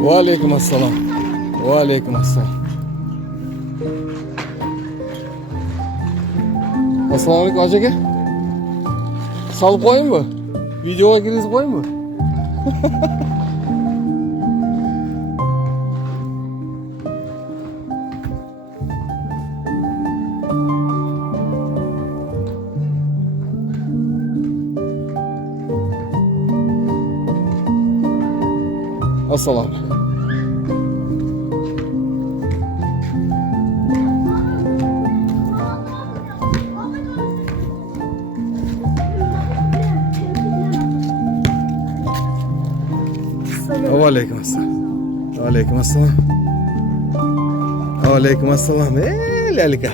Ve aleyküm assalam. Ve aleyküm assalam. Assalomu alaykum hoji aka. Salib qo'yingmi? Videoga kirgizib qo'yingmi? Assalom. Aleyküm assalam. Aleyküm assalam. Aleyküm assalam. Lalika.